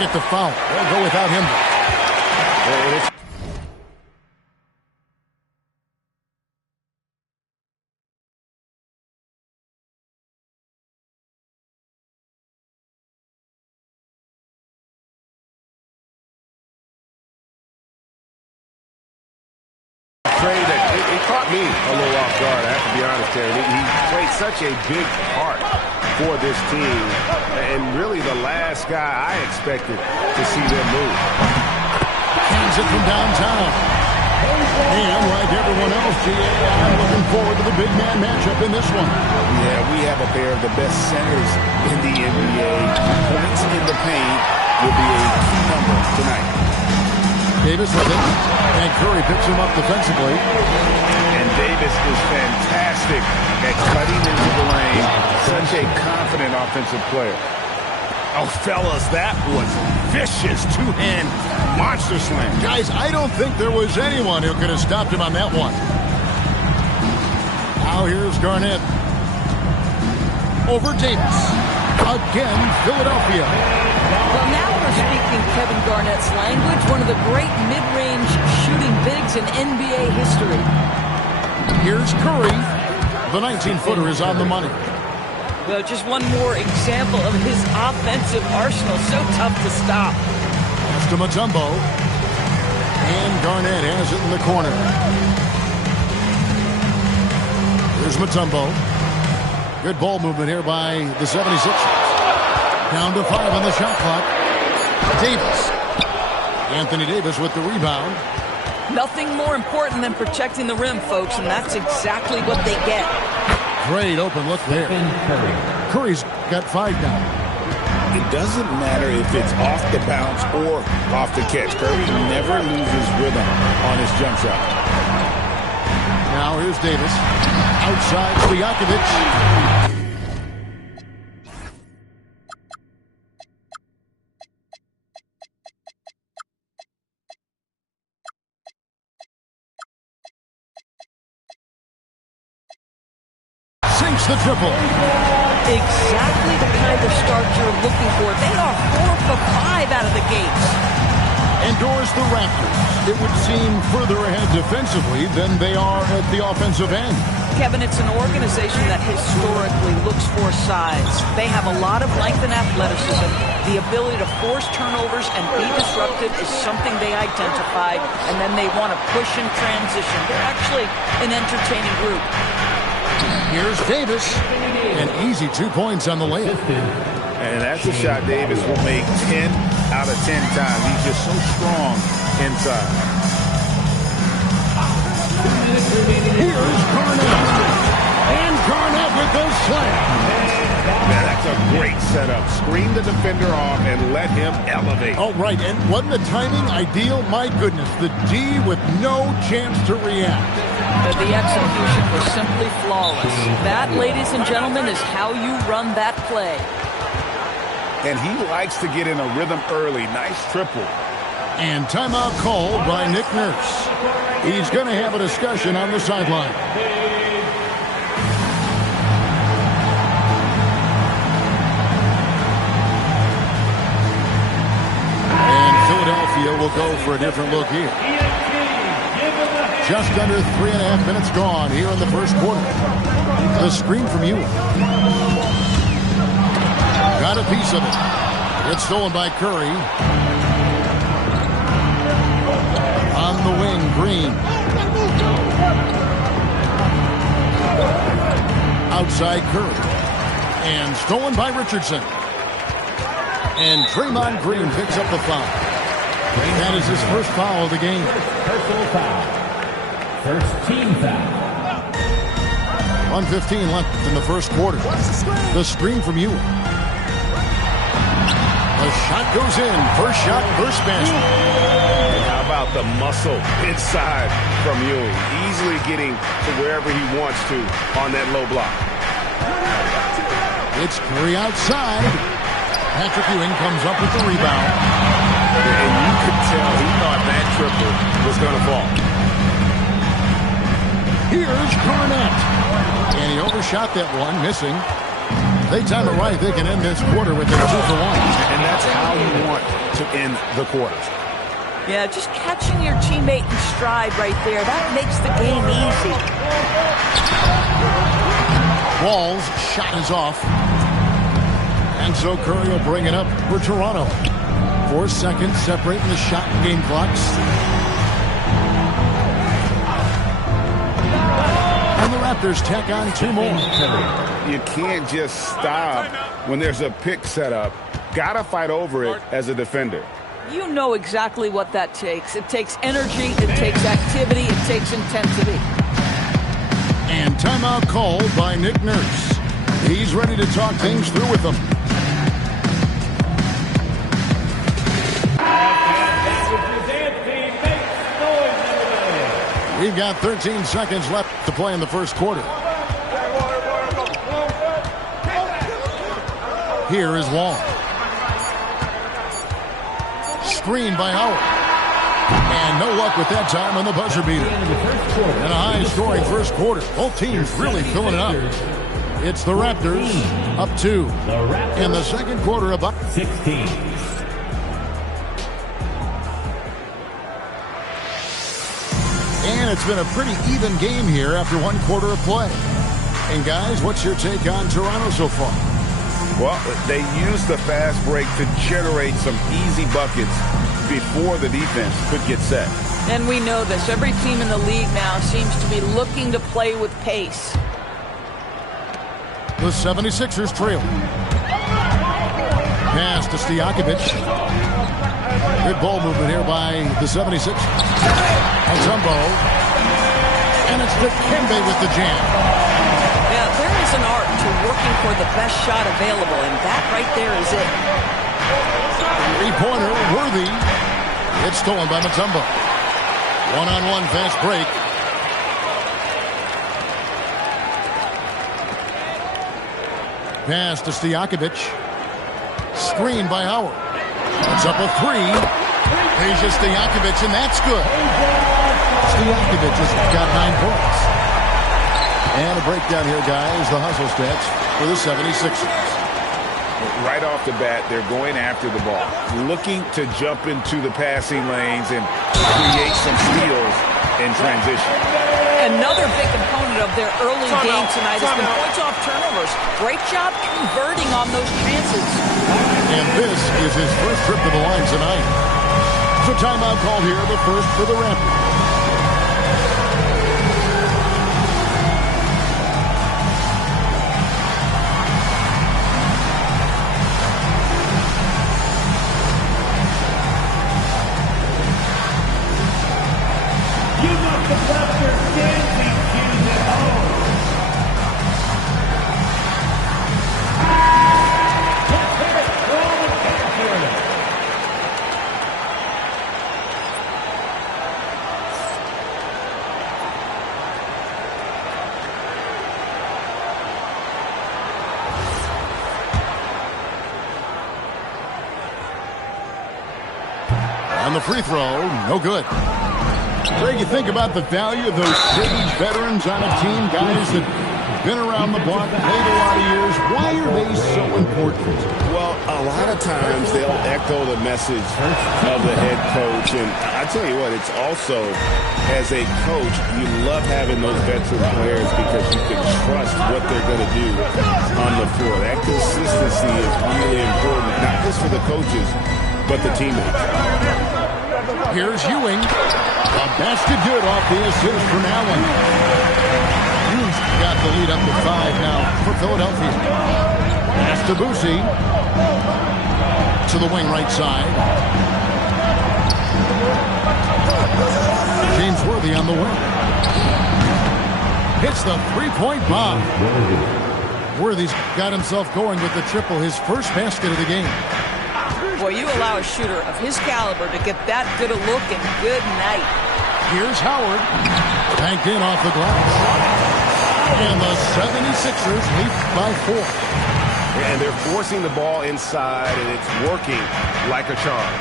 get the foul. They'll go without him. It caught me a little off guard, I have to be honest, Terry. He played such a big part for this team, and really the last guy I expected to see them move. Hands it from downtown. And like everyone else, I'm looking forward to the big man matchup in this one. Yeah, we have a pair of the best centers in the NBA. Points in the paint will be a key number tonight. Davis with it, and Curry picks him up defensively. And Davis is fantastic at cutting into the lane. Such a confident offensive player. Oh, fellas, that was vicious two-hand monster slam. Guys, I don't think there was anyone who could have stopped him on that one. Now here's Garnett. Over Davis. Again, Philadelphia. Well, now we're speaking Kevin Garnett's language, one of the great mid-range shooting bigs in NBA history. Here's Curry. The 19-footer is on the money. Well, just one more example of his offensive arsenal. So tough to stop. Pass to Mutombo. And Garnett has it in the corner. Here's Mutombo. Good ball movement here by the 76ers. Down to 5 on the shot clock. Davis. Anthony Davis with the rebound. Nothing more important than protecting the rim, folks, and that's exactly what they get. Great open look there. Curry's got 5 now. It doesn't matter if it's off the bounce or off the catch. Curry never loses rhythm on his jump shot. Now here's Davis. Outside Stojakovic. Sinks the triple. Exactly the kind of start you're looking for. They are 4 for 5 out of the gates. Endures the Raptors. It would seem further ahead defensively than they are at the offensive end. Kevin, it's an organization that historically looks for size. They have a lot of length and athleticism. The ability to force turnovers and be disruptive is something they identified, and then they want to push in transition. They're actually an entertaining group. Here's Davis. An easy 2 points on the layup. And that's a shot Davis will make 10 out of 10 times. He's just so strong inside. Here's Garnett. And Garnett with the slam. Man, that's a great setup. Screen the defender off and let him elevate. Oh, right. And wasn't the timing ideal? My goodness. The D with no chance to react. The execution was simply flawless. That, ladies and gentlemen, is how you run that play. And he likes to get in a rhythm early. Nice triple. And timeout called by Nick Nurse. He's going to have a discussion on the sideline. And Philadelphia will go for a different look here. Just under 3.5 minutes gone here in the first quarter. The screen from Ewing. Got a piece of it. It's stolen by Curry. On the wing, Green. Outside Curry. And stolen by Richardson. And Draymond Green picks up the foul. That is his first foul of the game. Personal foul. First team foul. 1:15 left in the first quarter. The screen from Ewing. The shot goes in. First shot, first basket. And how about the muscle inside from Ewing? Easily getting to wherever he wants to on that low block. It's Curry outside. Patrick Ewing comes up with the rebound. And you could tell he thought that triple was going to fall. Here's Garnett. And he overshot that one, missing. They time it right. They can end this quarter with a 2-for-1. And that's how you want to in the quarters. Yeah, just catching your teammate in stride right there, that makes the game easy. Wall's shot is off. And so Curry will bring it up for Toronto. 4 seconds separating the shot and game clocks. And the Raptors tack on 2 more. You can't just stop when there's a pick set up. Gotta fight over it as a defender. You know exactly what that takes. It takes energy, it takes activity, it takes intensity. And timeout called by Nick Nurse. He's ready to talk things through with them. We've got 13 seconds left to play in the first quarter. Here is Wall. Screen by Howard. And no luck with that time on the buzzer beater. And a high-scoring first quarter. Both teams really filling it up. It's the Raptors up 2 in the second quarter of 16. And it's been a pretty even game here after 1 quarter of play. And guys, what's your take on Toronto so far? Well, they used the fast break to generate some easy buckets before the defense could get set. And we know this. Every team in the league now seems to be looking to play with pace. The 76ers trail. Pass to Stojakovic. Good ball movement here by the 76ers. Mutombo. And it's Dikembe with the jam. Yeah, there is an art to working for the best shot available, and that right there is it. 3-pointer, Worthy. It's stolen by Mutombo. One-on-one fast break. Pass to Stojakovic. Screen by Howard. It's up a 3. Here's Stojakovic, and that's good. Stojakovic has got 9 points. And a breakdown here, guys. The hustle stats for the 76ers. Right off the bat, they're going after the ball, looking to jump into the passing lanes and create some steals in transition. Another big component of their early game tonight has been points off turnovers. Great job converting on those chances. And this is his first trip to the line tonight. So timeout call here, but first for the Raptors. On the free throw, no good. Greg, you think about the value of those age veterans on a team, guys that have been around the block, played a lot of years. Why are they so important? Well, a lot of times they'll echo the message of the head coach. And I tell you what, it's also, as a coach, you love having those veteran players because you can trust what they're going to do on the floor. That consistency is really important, not just for the coaches, but the teammates. Here's Ewing. A basket good off the assist from Allen. Ewing's got the lead up to 5 now for Philadelphia. Pass to Boosie. To the wing right side. James Worthy on the wing. Hits the three-point bomb. Worthy's got himself going with the triple, his first basket of the game. Boy, you allow a shooter of his caliber to get that good a look, and good night. Here's Howard. Banked in off the glass. And the 76ers lead by 4. And they're forcing the ball inside, and it's working like a charm.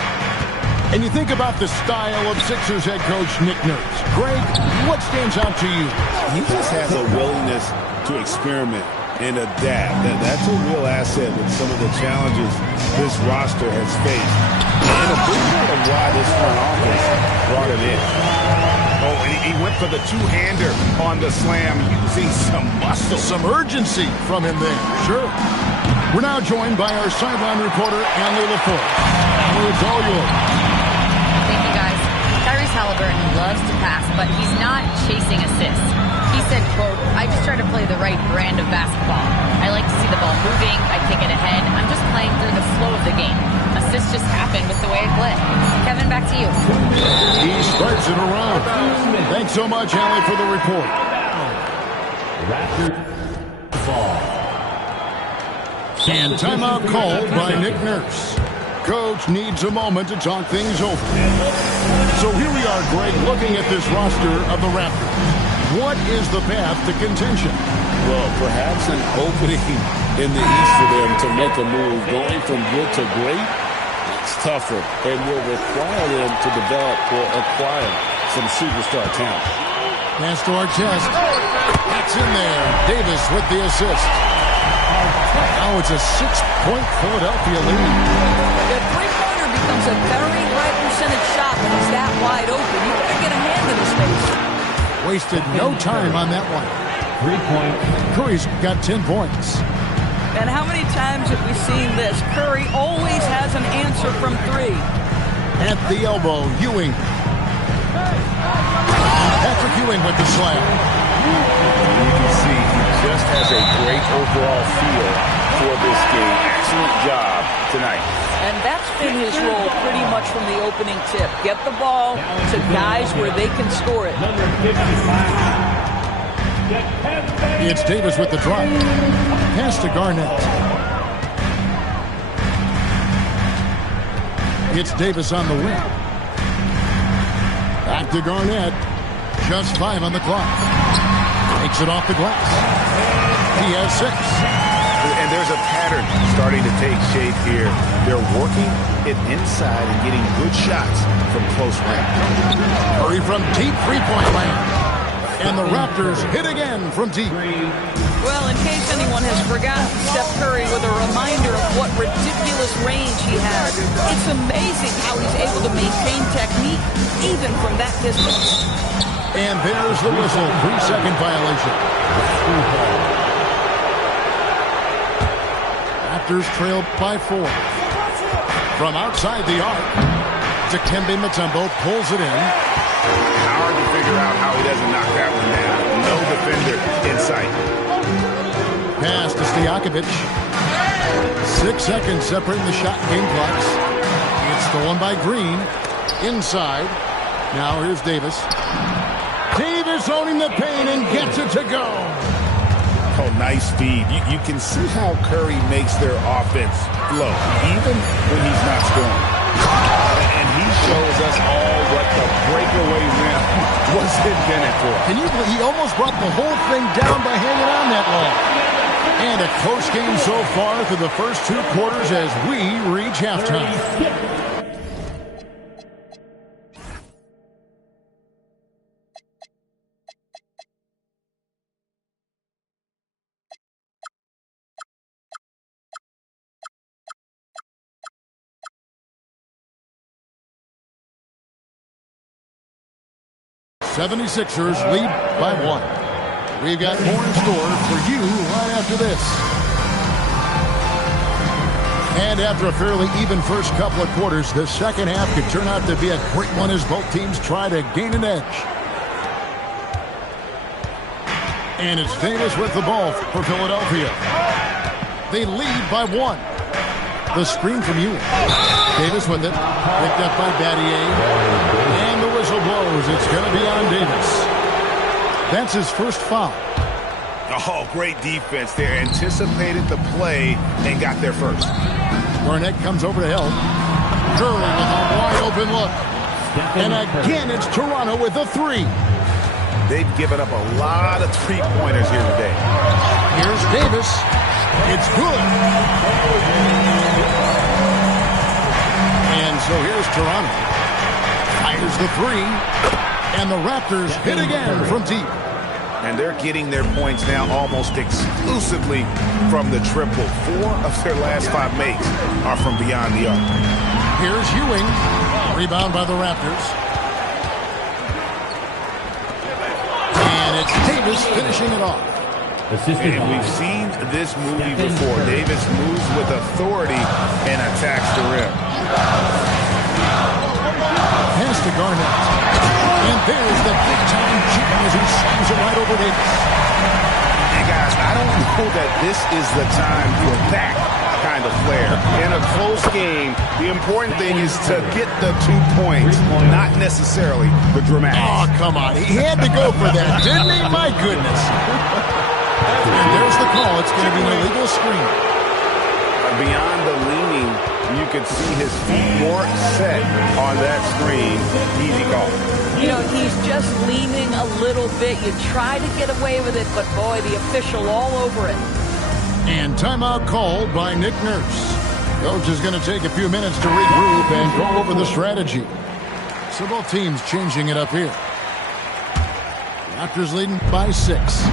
And you think about the style of Sixers head coach Nick Nurse. Greg, what stands out to you? He just has a willingness to experiment. and adapt. That's a real asset with some of the challenges this roster has faced. And a big part of why this front office brought him in. Oh, and he went for the two-hander on the slam, using some muscle. Some urgency from him there. Sure. We're now joined by our sideline reporter, Annie LaForce. Annie, it's all yours. Thank you, guys. Tyrese Halliburton loves to pass, but he's not chasing assists. He said, quote, "I just try to play the right brand of basketball. I like to see the ball moving. I kick it ahead. I'm just playing through the flow of the game. Assists just happen with the way I play." Kevin, back to you. He starts it around. Thanks so much, Allie, for the report. Raptors ball. And timeout called by Nick Nurse. Coach needs a moment to talk things over. So here we are, Greg, looking at this roster of the Raptors. What is the path to contention? Well, perhaps an opening in the East for them to make a move. Going from good to great, it's tougher and will require them to develop or acquire some superstar talent. Pass to Artest. That's in there. Davis with the assist. Now it's a 6-point Philadelphia lead. The three-pointer becomes a very high percentage shot when he's that wide open. You better get a hand in his face. Wasted no time on that one. 3 points. Curry's got 10 points. And how many times have we seen this? Curry always has an answer from three. At the elbow, Ewing. Patrick Ewing with the slam. You can see he just has a great overall feel for this game. Excellent job tonight. And that's been his role pretty much from the opening tip. Get the ball to guys where they can score it. Number 55. It's Davis with the drop. Pass to Garnett. It's Davis on the wing. Back to Garnett. Just 5 on the clock. Takes it off the glass. He has 6. And there's a pattern starting to take shape here. They're working it inside and getting good shots from close range. Curry from deep three-point land. And the Raptors hit again from deep. Well, in case anyone has forgotten, Steph Curry with a reminder of what ridiculous range he has. It's amazing how he's able to maintain technique even from that distance. And there's the whistle. 3-second violation. Raptors trail by 4. From outside the arc, Dikembe Mutombo pulls it in. Hard to figure out how he doesn't knock that one down. No defender in sight. Pass to Stojakovic. 6 seconds separating the shot game clocks. It's stolen by Green. Inside. Now here's Davis. Davis owning the paint and gets it to go. Oh, nice speed. You can see how Curry makes their offense flow, even when he's not scoring. And he shows us all what the breakaway rim was intended for. Can you believe he almost brought the whole thing down by hanging on that long? And a close game so far through the first 2 quarters as we reach halftime. 76ers lead by 1. We've got more in store for you right after this. And after a fairly even first couple of quarters, the second half could turn out to be a great one as both teams try to gain an edge. And it's Davis with the ball for Philadelphia. They lead by 1. The screen from Ewing. Davis with it. Picked up by Battier. And the whistle blows. It's going to be on Davis. That's his first foul. Oh, great defense there. Anticipated the play and got there first. Garnett comes over to help. Curry with a wide open look. And again, it's Toronto with a 3. They've given up a lot of three-pointers here today. Here's Davis. It's good. And so here's Toronto. Fires the 3. And the Raptors hit again from deep. And they're getting their points now almost exclusively from the triple. 4 of their last 5 makes are from beyond the arc. Here's Ewing. Rebound by the Raptors. And it's Davis finishing it off. And we've seen this movie before. Davis moves with authority and attacks the rim. Pass to Garnett. And there's the big-time jam as he slams it right over Davis. And guys, I don't know that this is the time for that kind of flair. In a close game, the important thing is to get the 2 points, not necessarily the dramatics. Oh, come on. He had to go for that, didn't he? My goodness. And there's the call. It's going to be an illegal screen. Beyond the leaning, you could see his feet more set on that screen. Easy call. You know, he's just leaning a little bit. You try to get away with it, but boy, the official all over it. And timeout called by Nick Nurse. Coach is going to take a few minutes to regroup and go over the strategy. So both teams changing it up here. Raptors leading by 6.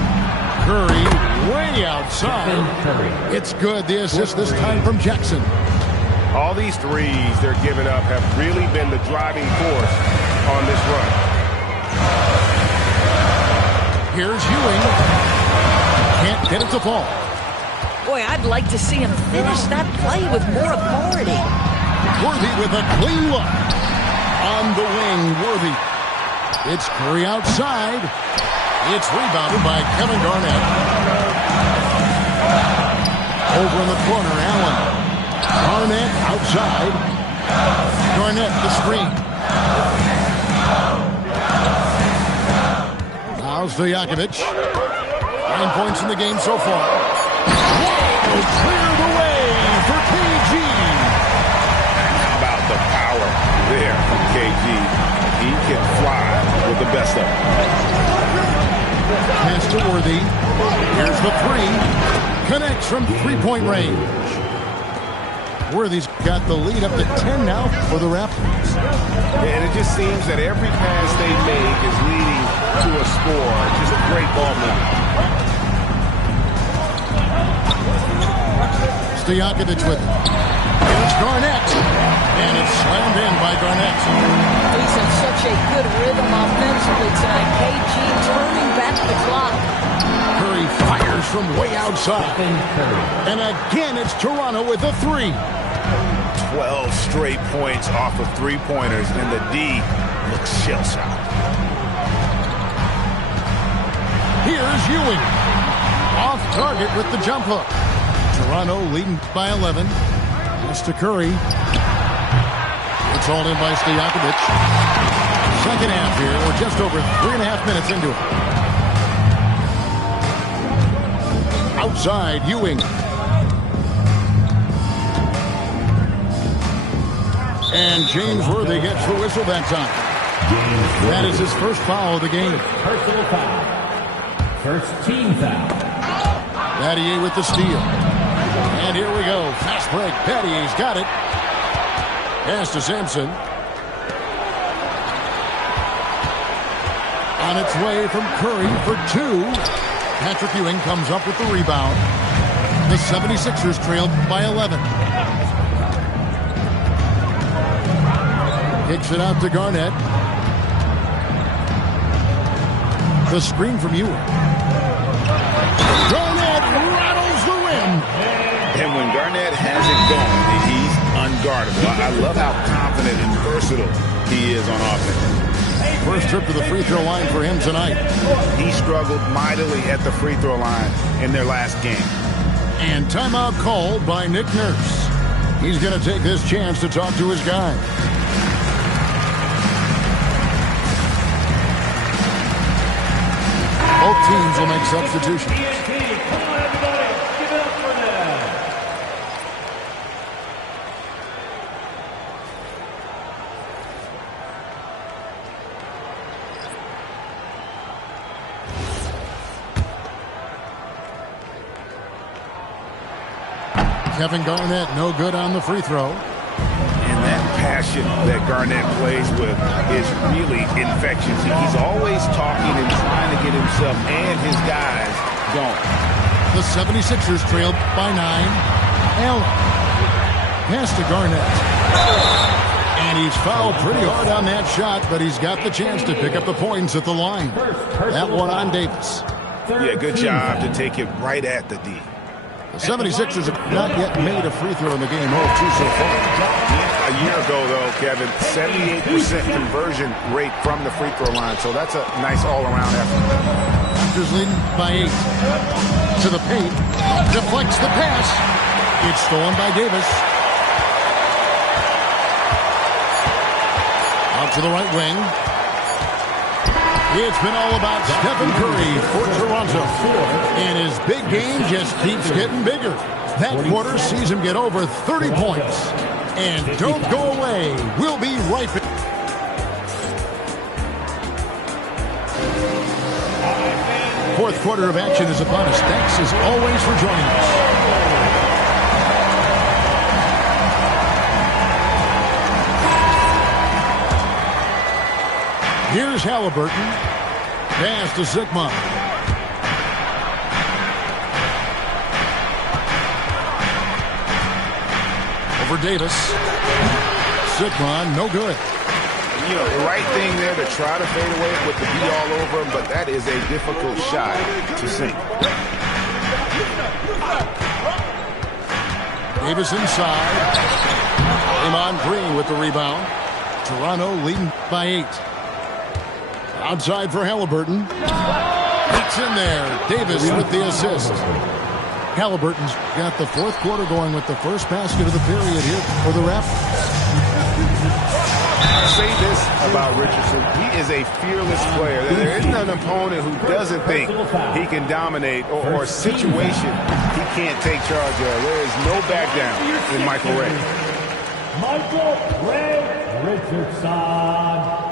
Curry way outside. It's good. The assist this time from Jackson. All these threes they're giving up have really been the driving force on this run. Here's Ewing. Can't get it to fall. Boy, I'd like to see him finish that play with more authority. Worthy with a clean look. On the wing, Worthy. It's Curry outside. It's rebounded by Kevin Garnett. Over in the corner, Allen. Garnett outside. Garnett the screen. Now Stojakovic. 9 points in the game so far. Whoa, clear the way for KG. How about the power there from KG? He can fly with the best of them. Pass to Worthy. Here's the 3. Connects from three-point range. Worthy's got the lead up to 10 now for the Raptors. And it just seems that every pass they make is leading to a score. Just a great ball movement. Stojakovic with it. Here's Garnett. And it's slammed in by Garnett. He's in such a good rhythm offensively tonight. KG turning back the clock. Curry fires from way outside. And again, it's Toronto with a 3. 12 straight points off of three-pointers, and the D looks shell-shocked. Here's Ewing. Off target with the jump hook. Toronto leading by 11. Pass to Curry. It's all in by Stojakovic. Second half here. We're just over 3.5 minutes into it. Outside, Ewing. And James Worthy gets the whistle that time. That is his first foul of the game. Personal foul. First team foul. Battier with the steal. And here we go. Fast break. Battier's got it. Pass to Sampson. On its way from Curry for 2. Patrick Ewing comes up with the rebound. The 76ers trailed by 11. Kicks it out to Garnett. The screen from Ewing. Garnett rattles the rim. And when Garnett has it going, he's unguardable. I love how confident and versatile he is on offense. First trip to the free throw line for him tonight. He struggled mightily at the free throw line in their last game. And timeout called by Nick Nurse. He's going to take this chance to talk to his guy. Both teams will make substitutions. Kevin Garnett, no good on the free throw. And that passion that Garnett plays with is really infectious. He's always talking and trying to get himself and his guys going. The 76ers trailed by 9. Allen. Pass to Garnett. And he's fouled pretty hard on that shot, but he's got the chance to pick up the points at the line. That one on Davis. Yeah, good job to take it right at the D. The 76ers have not yet made a free throw in the game. 0 of 2 so far. A year ago, though, Kevin, 78% conversion rate from the free throw line. So that's a nice all-around effort. Raptors leading by 8. To the paint. Deflects the pass. It's stolen by Davis. Out to the right wing. It's been all about Stephen Curry for Toronto. And his big game just keeps getting bigger. That quarter sees him get over 30 points. And don't go away. We'll be right back. Fourth quarter of action is upon us. Thanks as always for joining us. Here's Halliburton. Pass to Zikma. Over Davis. Zikma, no good. You know, the right thing there to try to fade away with the D all over him, but that is a difficult shot to sink. Davis inside. Draymond Green with the rebound. Toronto leading by 8. Outside for Halliburton. It's in there. Davis with the assist. Halliburton's got the fourth quarter going with the first basket of the period here for the Raptors. I say this about Richardson. He is a fearless player. There isn't an opponent who doesn't think he can dominate or a situation he can't take charge of. There is no back down in Michael Ray. Michael Ray Richardson.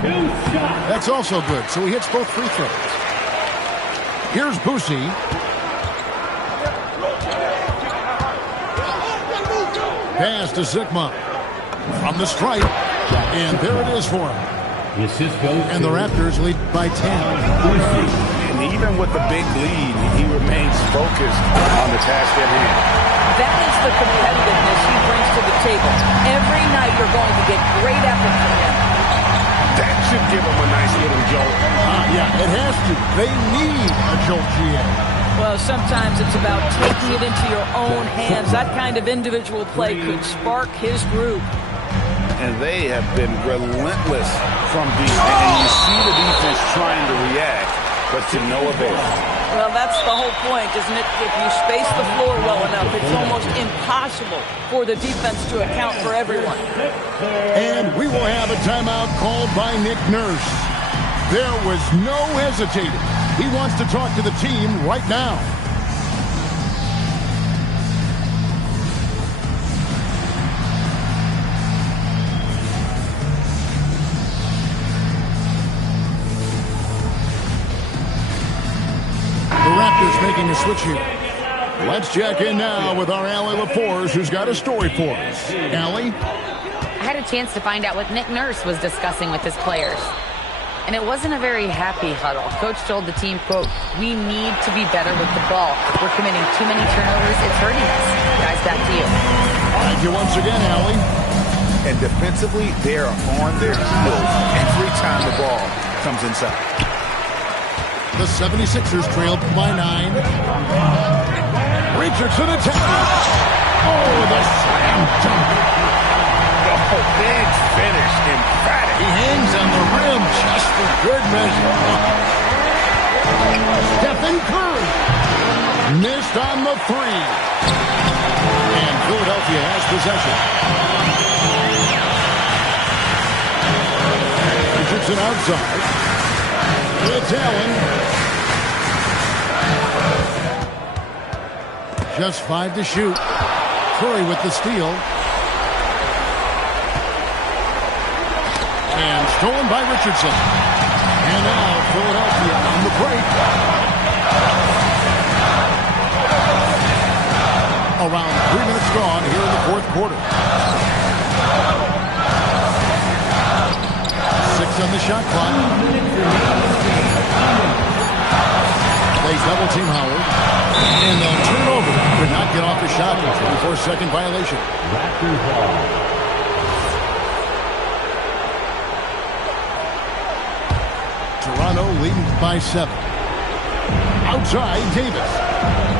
2 shots. That's also good. So he hits both free throws. Here's Boosie. Pass to Zikma. From the stripe. And there it is for him. And the Raptors lead by 10. And even with the big lead, he remains focused on the task at hand. That is the competitiveness he brings to the table. Every night you're going to get great effort from him. That should give him a nice little jolt. Yeah, it has to. They need a jolt, GM. Well, sometimes it's about taking it into your own hands. That kind of individual play could spark his group. And they have been relentless from deep. And you see the defense trying to react, but to no avail. Well, that's the whole point, isn't it? If you space the floor well enough, it's almost impossible for the defense to account for everyone. And we will have a timeout called by Nick Nurse. There was no hesitating. He wants to talk to the team right now. The Raptors making a switch here. Let's check in now with our Allie LaForce, who's got a story for us. Allie? I had a chance to find out what Nick Nurse was discussing with his players. And it wasn't a very happy huddle. Coach told the team, quote, "We need to be better with the ball. We're committing too many turnovers. It's hurting us." Guys, back to you. Thank you once again, Allie. And defensively, they're on their heels every time the ball comes inside. The 76ers trailed by 9. Richardson attacking. Oh, the slam dunk. Oh, big finish, emphatic. He hangs on the rim just for good measure. Stephen Curry missed on the 3. And Philadelphia has possession. Richardson outside. It's Allen. Just 5 to shoot. Curry with the steal. And stolen by Richardson. And now Philadelphia on the break. Around 3 minutes gone here in the fourth quarter. And the turnover could not get off the shot. 24-second violation. Raptors ball. Toronto leading by 7. Outside, Davis.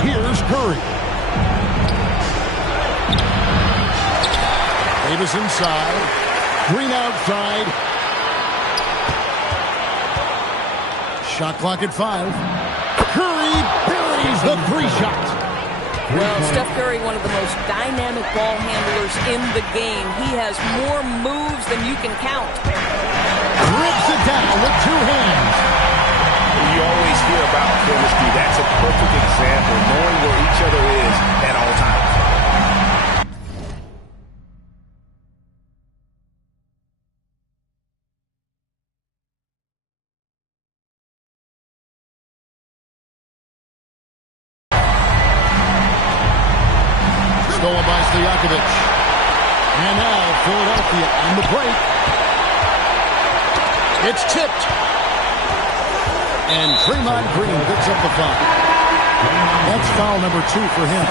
Here's Curry. Davis inside. Green outside. Shot clock at 5. Curry buries the 3-shot. Well, Steph Curry, one of the most dynamic ball handlers in the game. He has more moves than you can count. Rips it down with 2 hands. You always hear about chemistry. That's a perfect example, knowing where each other is at all times. Stolen by Stojakovic. And now Philadelphia on the break. It's tipped. And Draymond Green picks up the foul. That's foul number 2 for him.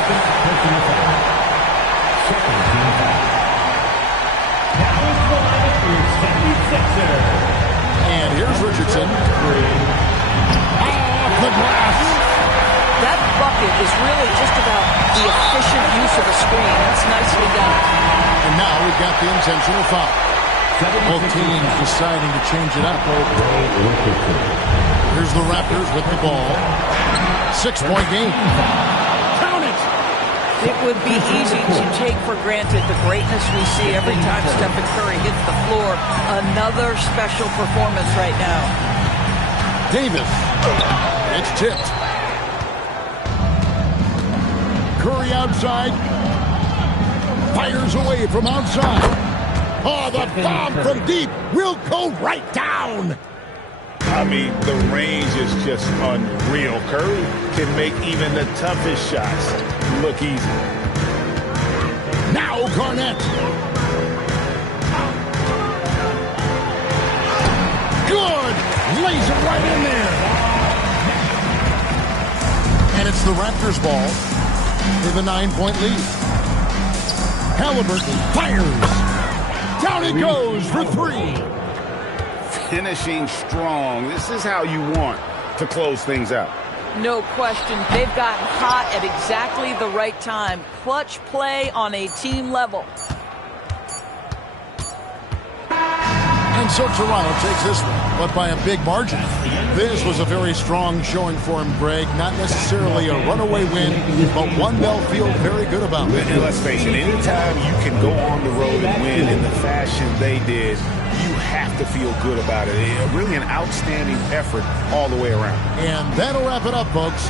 And here's Richardson. Off the glass. That bucket is really just about the efficient use of a screen. That's nicely done. And now we've got the intentional foul. Both teams deciding to change it up. Here's the Raptors with the ball. 6-point game. Count it! It would be easy to take for granted the greatness we see every time Stephen Curry hits the floor. Another special performance right now. Davis. It's tipped. Curry outside. Fires away from outside. Oh, the bomb from deep will go right down. I mean, the range is just unreal. Curry can make even the toughest shots look easy. Now Garnett. Good. Lays it right in there. And it's the Raptors ball. They have a 9-point lead. Halliburton fires. Down it goes for 3. Finishing strong. This is how you want to close things out. No question. They've gotten hot at exactly the right time. Clutch play on a team level. And so Toronto takes this one, but by a big margin. This was a very strong showing for him, Greg. Not necessarily a runaway win, but one they'll feel very good about. And let's face it, anytime you can go on the road and win in the fashion they did, you have to feel good about it. Really an outstanding effort all the way around. And that'll wrap it up, folks.